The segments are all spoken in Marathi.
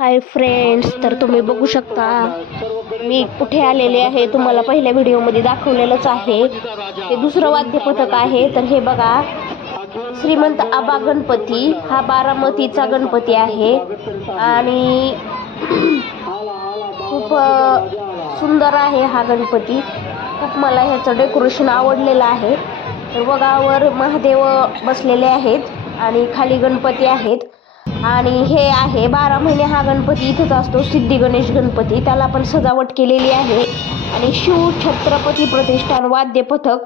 हाय फ्रेंड्स तर तुम्ही बघू शकता मी कुठे आलेले आहे तुम्हाला पहिल्या व्हिडिओमध्ये दाखवलेलंच आहे. हे दुसरं वाद्यपथक आहे तर हे बघा श्रीमंत आबा गणपती हा बारामतीचा गणपती आहे. आणि खूप सुंदर आहे हा गणपती. खूप मला ह्याचं डेकोरेशन आवडलेलं आहे. तर बघावर महादेव बसलेले आहेत आणि खाली गणपती आहेत. आणि हे आहे बारा महिने हा गणपती इथंच असतो सिद्धी गणेश गणपती. त्याला पण सजावट केलेली आहे. आणि शिव छत्रपती प्रतिष्ठान वाद्य पथक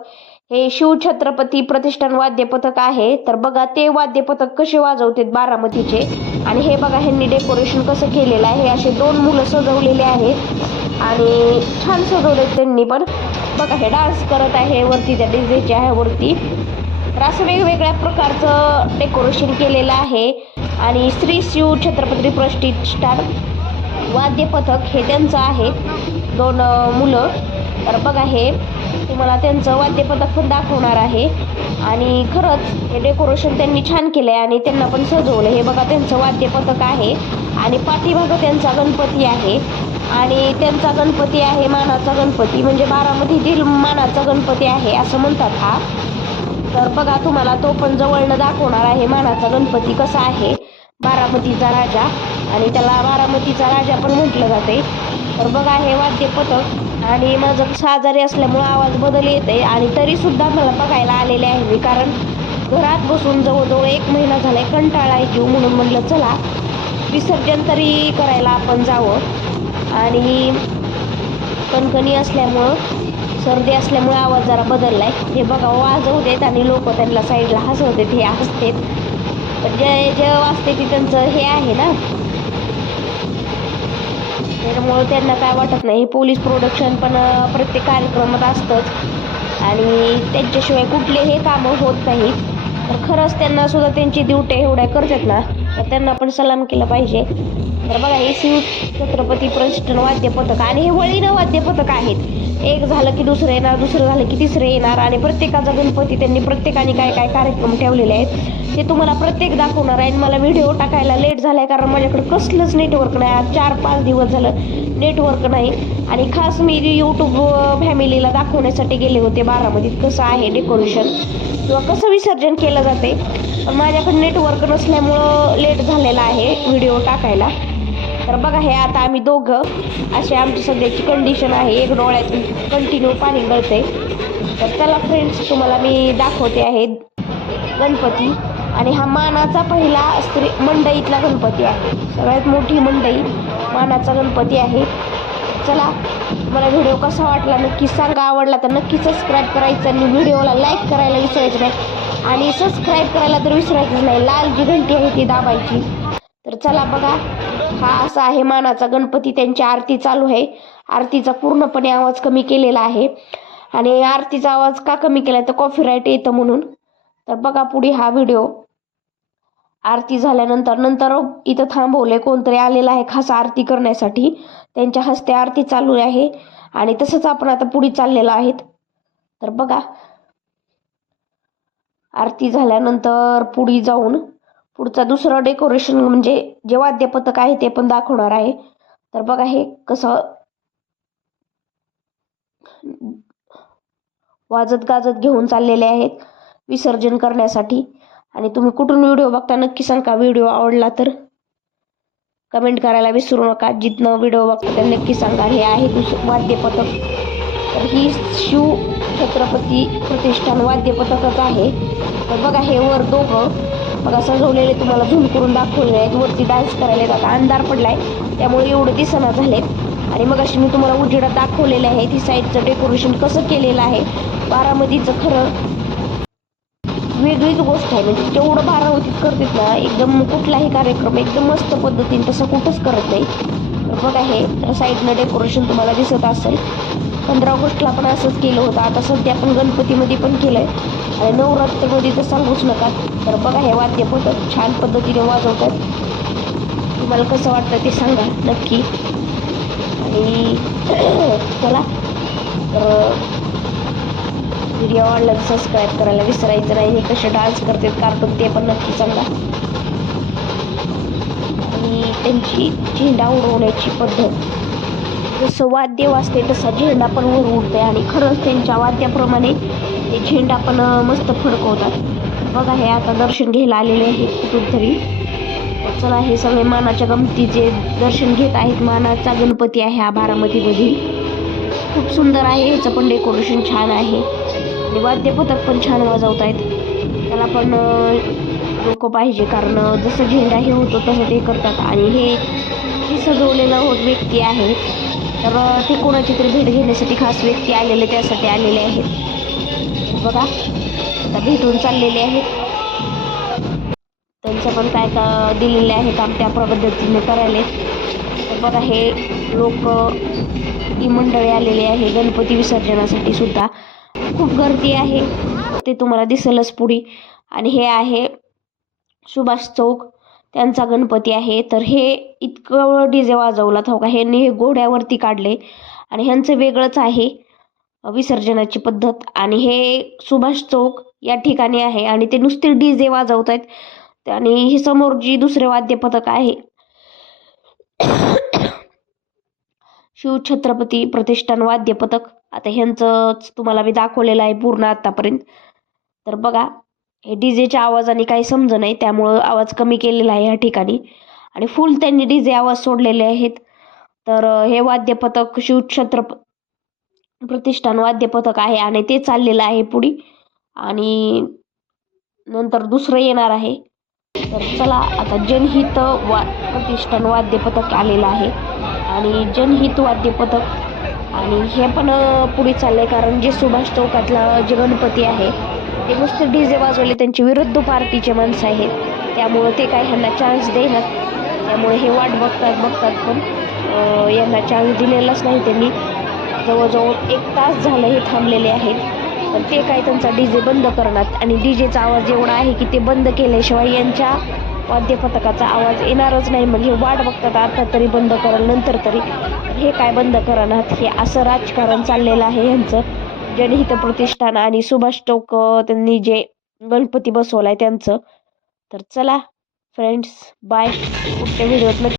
हे शिव छत्रपती प्रतिष्ठान वाद्य पथक आहे. तर बघा ते वाद्य पथक कसे वाजवतात बारामतीचे? आणि हे बघा ह्यांनी डेकोरेशन कसं केलेलं आहे. असे दोन मुलं सजवलेले आहेत. आणि छान सजवलेत त्यांनी पण. बघा हे डान्स करत आहे वरती त्या डीजेच्या आहे वरती तर असं वेगवेगळ्या प्रकारचं डेकोरेशन केलेलं आहे. आणि श्री शिव छत्रपती प्रतिष्ठान वाद्य पथक हे त्यांचं आहे. दोन मुलं. तर बघा हे तुम्हाला त्यांचं वाद्यपथक पण दाखवणार आहे. आणि खरंच हे डेकोरेशन त्यांनी छान केलं आहे आणि त्यांना पण सजवलं हे बघा त्यांचं वाद्यपथक आहे. आणि पाठीमागं त्यांचा गणपती आहे. आणि त्यांचा गणपती आहे मानाचा गणपती. म्हणजे बारामती दिल मानाचा गणपती आहे असं म्हणतात हा. तर बघा तुम्हाला तो पण जवळनं दाखवणार आहे मानाचा गणपती कसा आहे. बारामतीचा राजा आणि त्याला बारामतीचा राजा पण म्हटलं जाते. तर बघा हे वाद्य पथक आणि माझं साजारी असल्यामुळं आवाज बदल येते आणि तरीसुद्धा मला बघायला आलेले आहे मी कारण घरात बसून जवळजवळ एक महिना झाला आहे कंटाळा येतो म्हणून म्हणलं चला विसर्जन तरी करायला आपण जावं. आणि कणकणी असल्यामुळं सर्दी असल्यामुळे आवाज जरा बदललाय. हे बघा वाजवू देत आणि लोक त्यांना साईडला हसवतात हे हसतेत. पण जे जे वाचते ती त्यांचं हे आहे ना. त्याच्यामुळं त्यांना काय वाटत नाही. पोलीस प्रोडक्शन पण प्रत्येक कार्यक्रमात असतंच. आणि त्यांच्याशिवाय कुठलेही कामं होत नाहीत तर खरंच त्यांना सुद्धा त्यांची ड्युट्या एवढ्या करतात ना तर त्यांना पण सलाम केलं पाहिजे. तर बघा हे शिव छत्रपती प्रतिष्ठान वाद्यपथक आणि हे वळीनं वाद्यपथक आहेत. एक झालं की दुसरं येणार दुसरं झालं की तिसरं येणार. आणि प्रत्येकाचा गणपती त्यांनी प्रत्येकाने काय काय कार्यक्रम ठेवलेले आहेत ते तुम्हाला प्रत्येक दाखवणार आहे. आणि मला व्हिडिओ टाकायला लेट झाला आहे कारण माझ्याकडे कसलंच नेटवर्क नाही. आज चार पाच दिवस झालं नेटवर्क नाही. आणि खास मी यूट्यूब फॅमिलीला दाखवण्यासाठी गेले होते बारामतीत. कसं आहे डेकोरेशन किंवा कसं विसर्जन केलं जाते? माझ्याकडे नेटवर्क नसल्यामुळं लेट झालेला आहे व्हिडिओ टाकायला. तर बघा हे आता आम्ही दोघं अशी आमची सध्याची कंडिशन आहे. एक डोळ्यातून कंटिन्यू पाणी गळते तर त्याला फ्रेंड्स तुम्हाला मी दाखवते आहे गणपती. आणि हा मानाचा पहिला स्त्री मंडईतला गणपती आहे. सगळ्यात मोठी मंडई मानाचा गणपती आहे. चला मला व्हिडिओ कसा वाटला नक्की सांगा. आवडला तर नक्की सबस्क्राईब करायचं आणि व्हिडिओला लाईक करायला विसरायचं नाही. आणि सबस्क्राईब करायला तर विसरायचंच नाही. लाल जी घंटी आहे ती दाबायची. तर चला बघा हा असा आहे मानाचा गणपती. त्यांची आरती चालू आहे. आरतीचा पूर्णपणे आवाज कमी केलेला आहे. आणि आरतीचा आवाज का कमी केला तर कॉपीराईट येतं म्हणून. तर बघा पुढे हा व्हिडिओ आरती झाल्यानंतर नंतर इथं थांबवले कोणतरी आलेलं आहे खास आरती करण्यासाठी. त्यांच्या हस्ते आरती चालू आहे. आणि तसंच आपण आता पुढे चाललेलो आहेत. तर बघा. आरती झाल्यानंतर पुढे जाऊन पुढचा दुसरं डेकोरेशन म्हणजे जे वाद्यपथक आहे ते पण दाखवणार आहे. तर बघा हे कसं वाजत गाजत घेऊन चाललेले आहेत विसर्जन करण्यासाठी. आणि तुम्ही कुठून व्हिडिओ बघता नक्की सांगा. व्हिडिओ आवडला तर कमेंट करायला विसरू नका. जिथनं व्हिडिओ बघता तर नक्की सांगा. हे आहे दुसरं वाद्यपथक. तर ही शिव छत्रपती प्रतिष्ठान वाद्यपथकच आहे. तर बघा हे वर दोघं बघा सजवलेले तुम्हाला झूम करून दाखवलेले आहेत. वरती डान्स करायला येतात. अंधार पडलाय. त्यामुळे एवढं दिसना झालेत. आणि मग अशी मी तुम्हाला उजेडात दाखवलेले आहे ती साईडचं डेकोरेशन कसं केलेलं आहे बारामतीचं खरं. वेगळीच गोष्ट आहे. म्हणजे जेवढं बारामतीत करतात ना एकदम कुठलाही कार्यक्रम एकदम मस्त पद्धतीने तसं कुठंच करत नाही तर बघा हे तर साईडनं डेकोरेशन तुम्हाला दिसत असेल. पंधरा ऑगस्टला पण असंच केलं होतं. आता सध्या पण गणपतीमध्ये पण केलं आहे आणि नवरात्रीमध्ये तर सांगूच नका. तर बघा हे वाद्य पद्धत छान पद्धतीने वाजवतात तुम्हाला कसं वाटतं ते सांगा नक्की. आणि चला. तर व्हिडिओ आवडला तर सबस्क्राईब करायला विसरायचं नाही. हे कसे डान्स करतात कार्टून ते पण नक्की सांगा. आणि त्यांची झेंडा उडवण्याची पद्धत. जसं वाद्य वाजते तसा झेंडा पण वर उडते आणि खरंच त्यांच्या वाद्याप्रमाणे ते झेंडा पण मस्त फडकवतात. बघा हे आता दर्शन घ्यायला आलेले आहेत कुठून तरी. चला हे सगळे मानाच्या गमतीचे दर्शन घेत आहेत मानाचा गणपती आहे हा बारामतीमधील खूप सुंदर आहे ह्याचं पण डेकोरेशन छान आहे. आणि वाद्यपथक पण छान वाजवत आहेत त्याला पण लोक पाहिजे कारण जसं झेंडा हे होतो तसं ते करतात. आणि हे सजवलेला सजवलेलं होत व्यक्ती आहे. तर ते कोणाची तरी भेट घेण्यासाठी खास व्यक्ती आलेले त्यासाठी आलेले आहेत. बघा आता भेटून चाललेले आहेत. त्यांचं पण काय का दिलेले आहे काम त्या पद्धतीने करायले. तर बघा हे लोक ही मंडळी आलेली आहे गणपती विसर्जनासाठी सुद्धा. खूप गर्दी आहे. ते तुम्हाला दिसेलच पुढे. आणि हे आहे सुभाष चौक. त्यांचा गणपती आहे. तर हे इतकं डी जे वाजवला हो का ह्यांनी हे घोड्यावरती काढले. आणि ह्यांचं वेगळंच आहे विसर्जनाची पद्धत. आणि हे सुभाष चौक या ठिकाणी आहे. आणि ते नुसते डी जे वाजवत आहेत आणि हे समोर जी दुसरे वाद्य पथक आहे शिवछत्रपती प्रतिष्ठान वाद्य पथक आता ह्यांचंच तुम्हाला मी दाखवलेलं आहे पूर्ण आतापर्यंत. तर बघा हे डी जेच्या आवाजाने काही समज नाही त्यामुळं आवाज कमी केलेला आहे ह्या ठिकाणी. आणि फुल त्यांनी डी जे आवाज सोडलेले आहेत. तर हे वाद्यपथक पथक प्रतिष्ठान वाद्यपथक आहे आणि ते चाललेलं आहे पुढे. आणि नंतर दुसरं येणार आहे. तर चला आता जनहित वा प्रतिष्ठान वाद्यपथक आलेलं आहे. आणि जनहित वाद्यपथक. आणि हे पण पुढे चाललं आहे कारण जे सुभाष चौकातला जे गणपती आहे ते नुसते डी जे वाजवले त्यांचे विरुद्ध पार्टीचे माणसं आहेत. त्यामुळं ते काय ह्यांना चान्स देणार त्यामुळे हे वाट बघतात बघतात पण यांना चान्स दिलेलाच नाही त्यांनी. जवळजवळ एक तास झालं हे थांबलेले आहेत. पण ते काय त्यांचा डी जे बंद करणार? आणि डी जेचा आवाज एवढा आहे की ते बंद केल्याशिवाय यांच्या वाद्यपथकाचा आवाज येणारच नाही. मग हे वाट बघतात आता तरी बंद कराल नंतर तरी. हे काय बंद करणार? हे असं राजकारण चाललेलं आहे यांचं जनहित प्रतिष्ठान आणि सुभाष चौक त्यांनी जे गणपती बसवलाय त्यांचं. तर चला फ्रेंड्स बाय पुढच्या व्हिडिओत